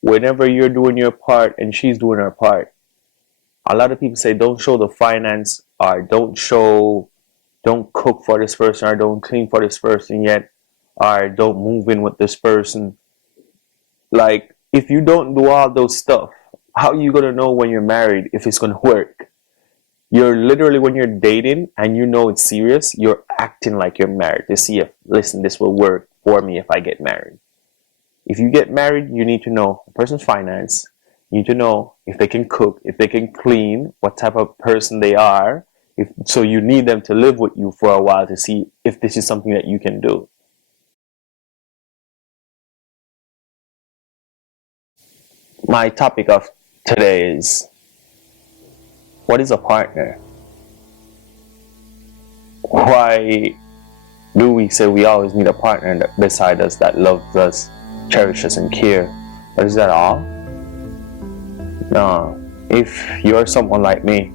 whenever you're doing your part and she's doing her part, a lot of people say don't show the finance, or don't cook for this person, or don't clean for this person yet, or don't move in with this person. Like, if you don't do all those stuff, how are you gonna know when you're married if it's gonna work? You're literally, when you're dating and you know it's serious, you're acting like you're married to see if, listen, this will work for me if I get married. If you get married, you need to know a person's finance. You need to know if they can cook, if they can clean, what type of person they are. So you need them to live with you for a while to see if this is something that you can do. My topic of today is, what is a partner? Why do we say we always need a partner beside us that loves us, cherishes, and care? But is that all? No. If you're someone like me,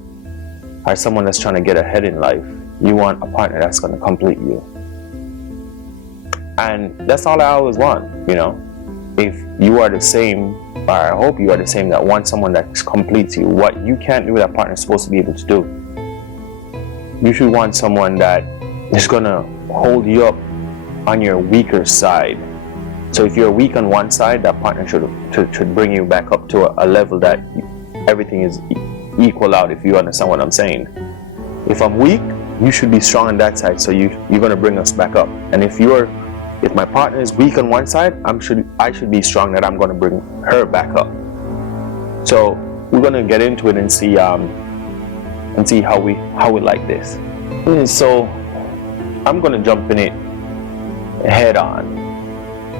or someone that's trying to get ahead in life, you want a partner that's going to complete you. And that's all I always want, you know. If you are the same, or I hope you are the same, that want someone that completes you, what you can't do, that partner is supposed to be able to do. You should want someone that is going to hold you up on your weaker side. So if you're weak on one side, that partner should bring you back up to a level that everything is equal out, if you understand what I'm saying. If I'm weak, you should be strong on that side, so you're going to bring us back up. And if my partner is weak on one side, I should be strong, that I'm going to bring her back up. So we're going to get into it and see how we like this. So I'm going to jump in it head on.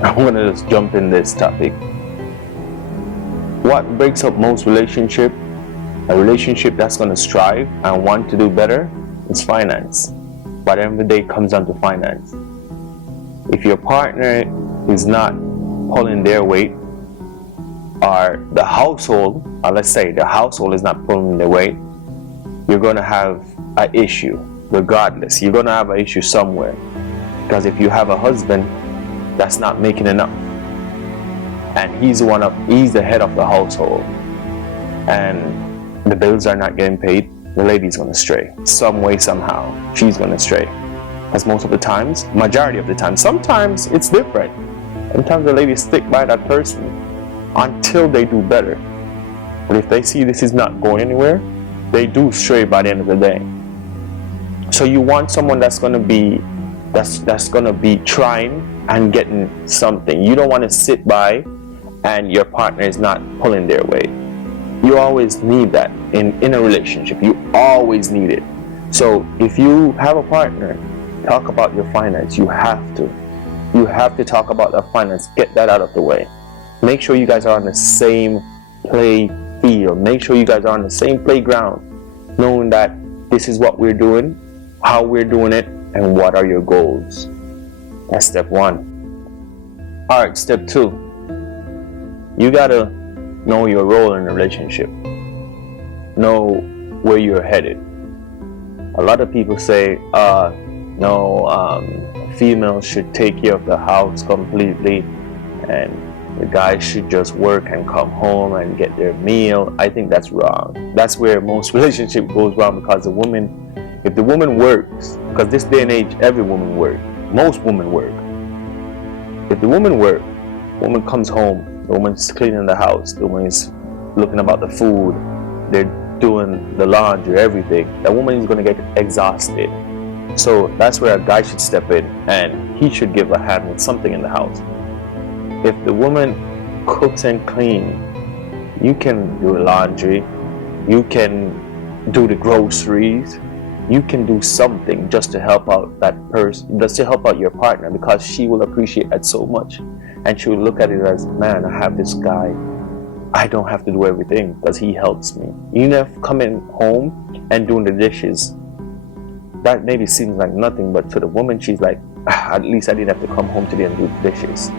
I'm going to just jump in this topic. What breaks up most relationship? A relationship that's going to strive and want to do better is finance. But every day comes down to finance. If your partner is not pulling their weight, or the household, or let's say the household is not pulling their weight, you're going to have an issue. Regardless, you're going to have an issue somewhere. Because if you have a husband that's not making enough, and he's the head of the household, and the bills are not getting paid, the lady's going to stray. Some way, somehow, she's going to stray. Because most of the times, majority of the time, sometimes it's different. Sometimes the ladies stick by that person until they do better. But if they see this is not going anywhere, they do stray by the end of the day. So you want someone that's going to be trying and getting something. You don't want to sit by and your partner is not pulling their weight. You always need that in a relationship. You always need it. So if you have a partner, talk about your finance. You have to talk about the finance. Get that out of the way. Make sure you guys are on the same play field. Make sure you guys are on the same playground, knowing that this is what we're doing, how we're doing it, and what are your goals. That's step one. All right, step two. You gotta know your role in a relationship. Know where you're headed. A lot of people say, females should take care of the house completely, and the guys should just work and come home and get their meal. I think that's wrong. That's where most relationship goes wrong, because if the woman works, because this day and age, every woman works. Most women work. If the woman comes home, the woman's cleaning the house, the woman's looking about the food, they're doing the laundry, everything, that woman is going to get exhausted. So that's where a guy should step in, and he should give a hand with something in the house. If the woman cooks and cleans, you can do laundry, you can do the groceries, you can do something just to help out that person, just to help out your partner, because she will appreciate that so much. And she will look at it as, man, I have this guy. I don't have to do everything because he helps me. You know, coming home and doing the dishes, that maybe seems like nothing, but to the woman, she's like, at least I didn't have to come home today and do the dishes.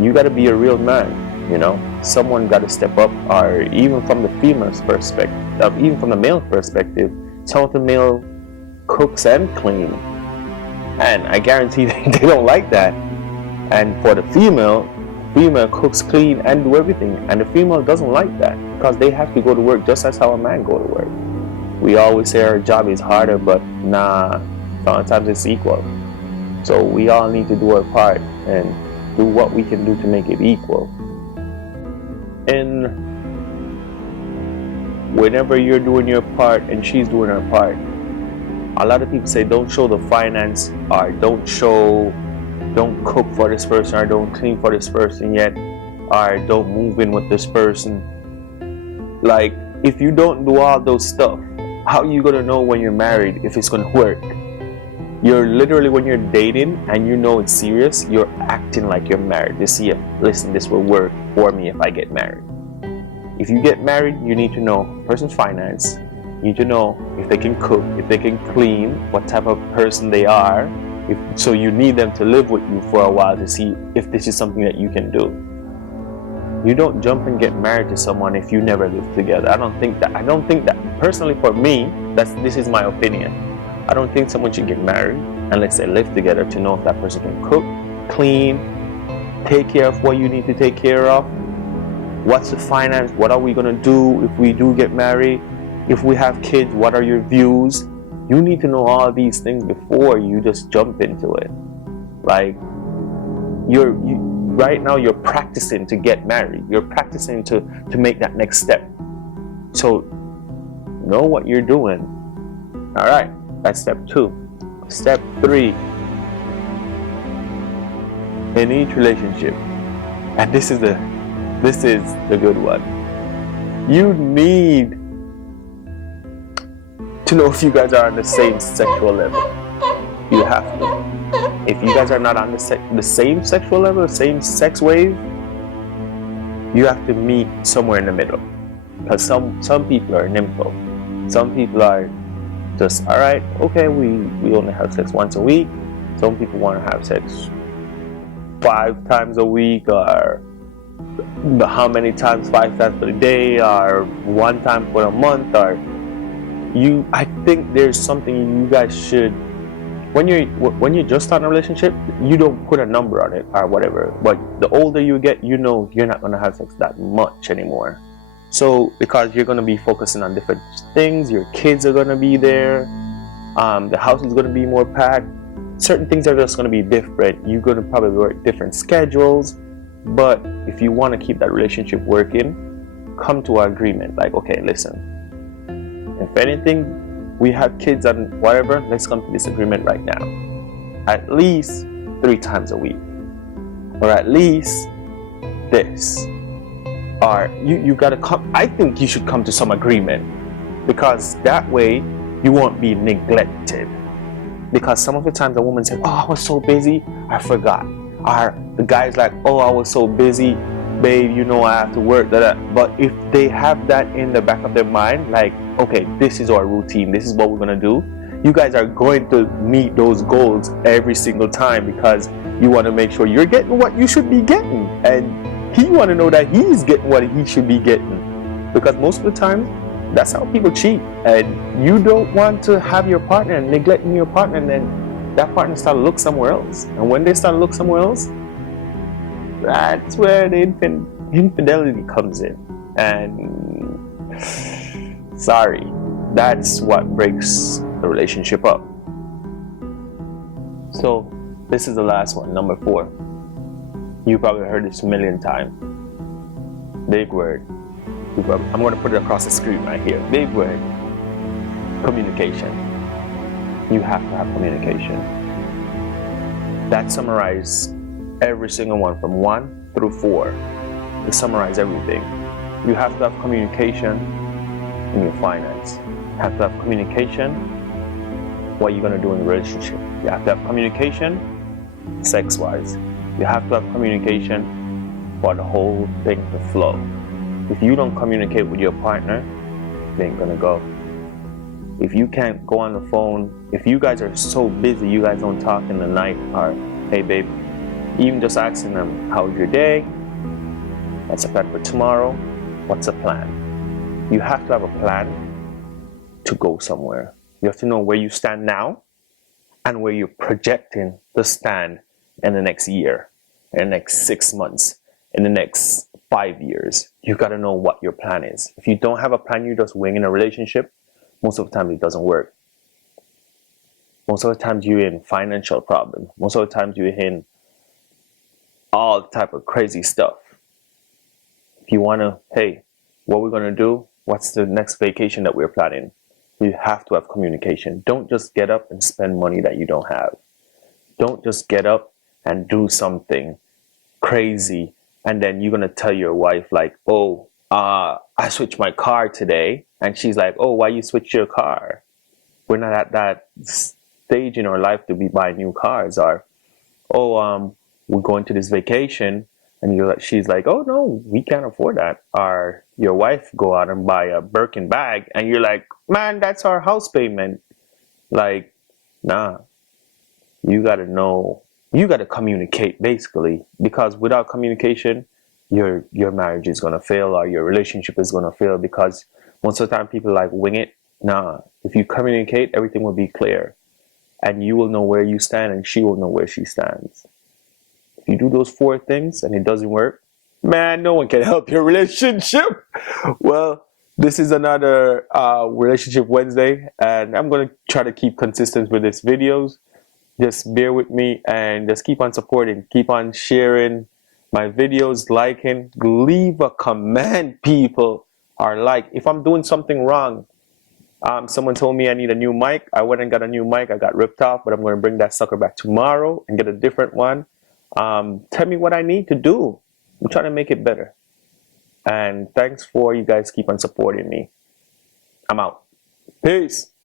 You got to be a real man, you know. Someone got to step up, or even from the female's perspective, even from the male perspective, some of the male cooks and clean, and I guarantee they don't like that. And for the female, female cooks, clean, and do everything, and the female doesn't like that because they have to go to work just as how a man go to work. We always say our job is harder, but nah, sometimes it's equal. So we all need to do our part and do what we can do to make it equal. And whenever you're doing your part and she's doing her part, a lot of people say don't show the finance, or don't cook for this person, or don't clean for this person yet, or don't move in with this person. Like, if you don't do all those stuff, how are you gonna know when you're married if it's gonna work? You're literally, when you're dating and you know it's serious, you're acting like you're married to see if, listen, this will work for me if I get married. If you get married, you need to know the person's finance. You need to know if they can cook, if they can clean, what type of person they are. So you need them to live with you for a while to see if this is something that you can do. You don't jump and get married to someone if you never live together. I don't think that personally, for me, this is my opinion. I don't think someone should get married unless they live together to know if that person can cook, clean, take care of what you need to take care of. What's the finance? What are we gonna do if we do get married? If we have kids, what are your views? You need to know all these things before you just jump into it. Like, right now you're practicing to get married. You're practicing to make that next step. So know what you're doing. All right, that's step 2. Step 3. In each relationship, and this is the good one. You need to know if you guys are on the same sexual level. You have to. If you guys are not on the same sexual level, the same sex wave, you have to meet somewhere in the middle. Because some people are nympho. Some people are just, all right, okay, we only have sex once a week. Some people want to have sex 5 times a week, or how many times, 5 times per day, or 1 time for a month, or I think there's something you guys should, when you just start a relationship, you don't put a number on it or whatever. But the older you get, you know you're not gonna have sex that much anymore. So because you're gonna be focusing on different things, your kids are gonna be there, the house is gonna be more packed. Certain things are just gonna be different. You're gonna probably work different schedules. But if you want to keep that relationship working, come to an agreement. Like, okay, listen, if anything, we have kids and whatever, let's come to this agreement right now. At least 3 times a week, or at least this. Or you gotta come. I think you should come to some agreement, because that way you won't be neglected. Because some of the times a woman said, "Oh, I was so busy, I forgot." Or the guy's like, "Oh, I was so busy, babe, you know I have to work." But if they have that in the back of their mind, like, okay, this is our routine, this is what we're gonna do, you guys are going to meet those goals every single time, because you want to make sure you're getting what you should be getting, and he want to know that he's getting what he should be getting. Because most of the time, that's how people cheat, and you don't want to have your partner and neglecting your partner, and then that partner start to look somewhere else. And when they start to look somewhere else, that's where the infidelity comes in. And sorry, that's what breaks the relationship up. So this is the last one, number 4. You probably heard this a million times. Big word. I'm going to put it across the screen right here. Big word. Communication. You have to have communication. That summarizes every single one from 1 through 4. To summarize everything. You have to have communication in your finance. You have to have communication what you're going to do in the relationship. You have to have communication sex-wise. You have to have communication for the whole thing to flow. If you don't communicate with your partner, it ain't gonna go. If you can't go on the phone, if you guys are so busy, you guys don't talk in the night, or hey babe, even just asking them, how's your day? What's the plan for tomorrow? What's the plan? You have to have a plan to go somewhere. You have to know where you stand now and where you're projecting to stand in the next year, in the next 6 months, in the next 5 years. You got to know what your plan is. If you don't have a plan, you're just winging a relationship. Most of the time, it doesn't work. Most of the times, you're in financial problems. Most of the times, you're in all type of crazy stuff. If you want to, hey, what we're going to do? What's the next vacation that we're planning? You have to have communication. Don't just get up and spend money that you don't have. Don't just get up and do something crazy and then you're going to tell your wife like, oh, I switched my car today. And she's like, oh, why you switch your car? We're not at that stage in our life to be buying new cars. Or, oh, we're going to this vacation. And she's like, oh, no, we can't afford that. Or your wife go out and buy a Birkin bag. And you're like, man, that's our house payment. Like, nah, you got to know. You got to communicate, basically. Because without communication, your marriage is going to fail or your relationship is going to fail. Because most of the time, people like wing it. Nah, if you communicate, everything will be clear. And you will know where you stand and she will know where she stands. If you do those 4 things and it doesn't work, man, no one can help your relationship. Well, this is another Relationship Wednesday, and I'm going to try to keep consistent with these videos. Just bear with me and just keep on supporting, keep on sharing my videos, liking, leave a comment, people, or like. If I'm doing something wrong, someone told me I need a new mic. I went and got a new mic. I got ripped off, but I'm going to bring that sucker back tomorrow and get a different one. Tell me what I need to do. I'm trying to make it better. And thanks for you guys keep on supporting me. I'm out. Peace.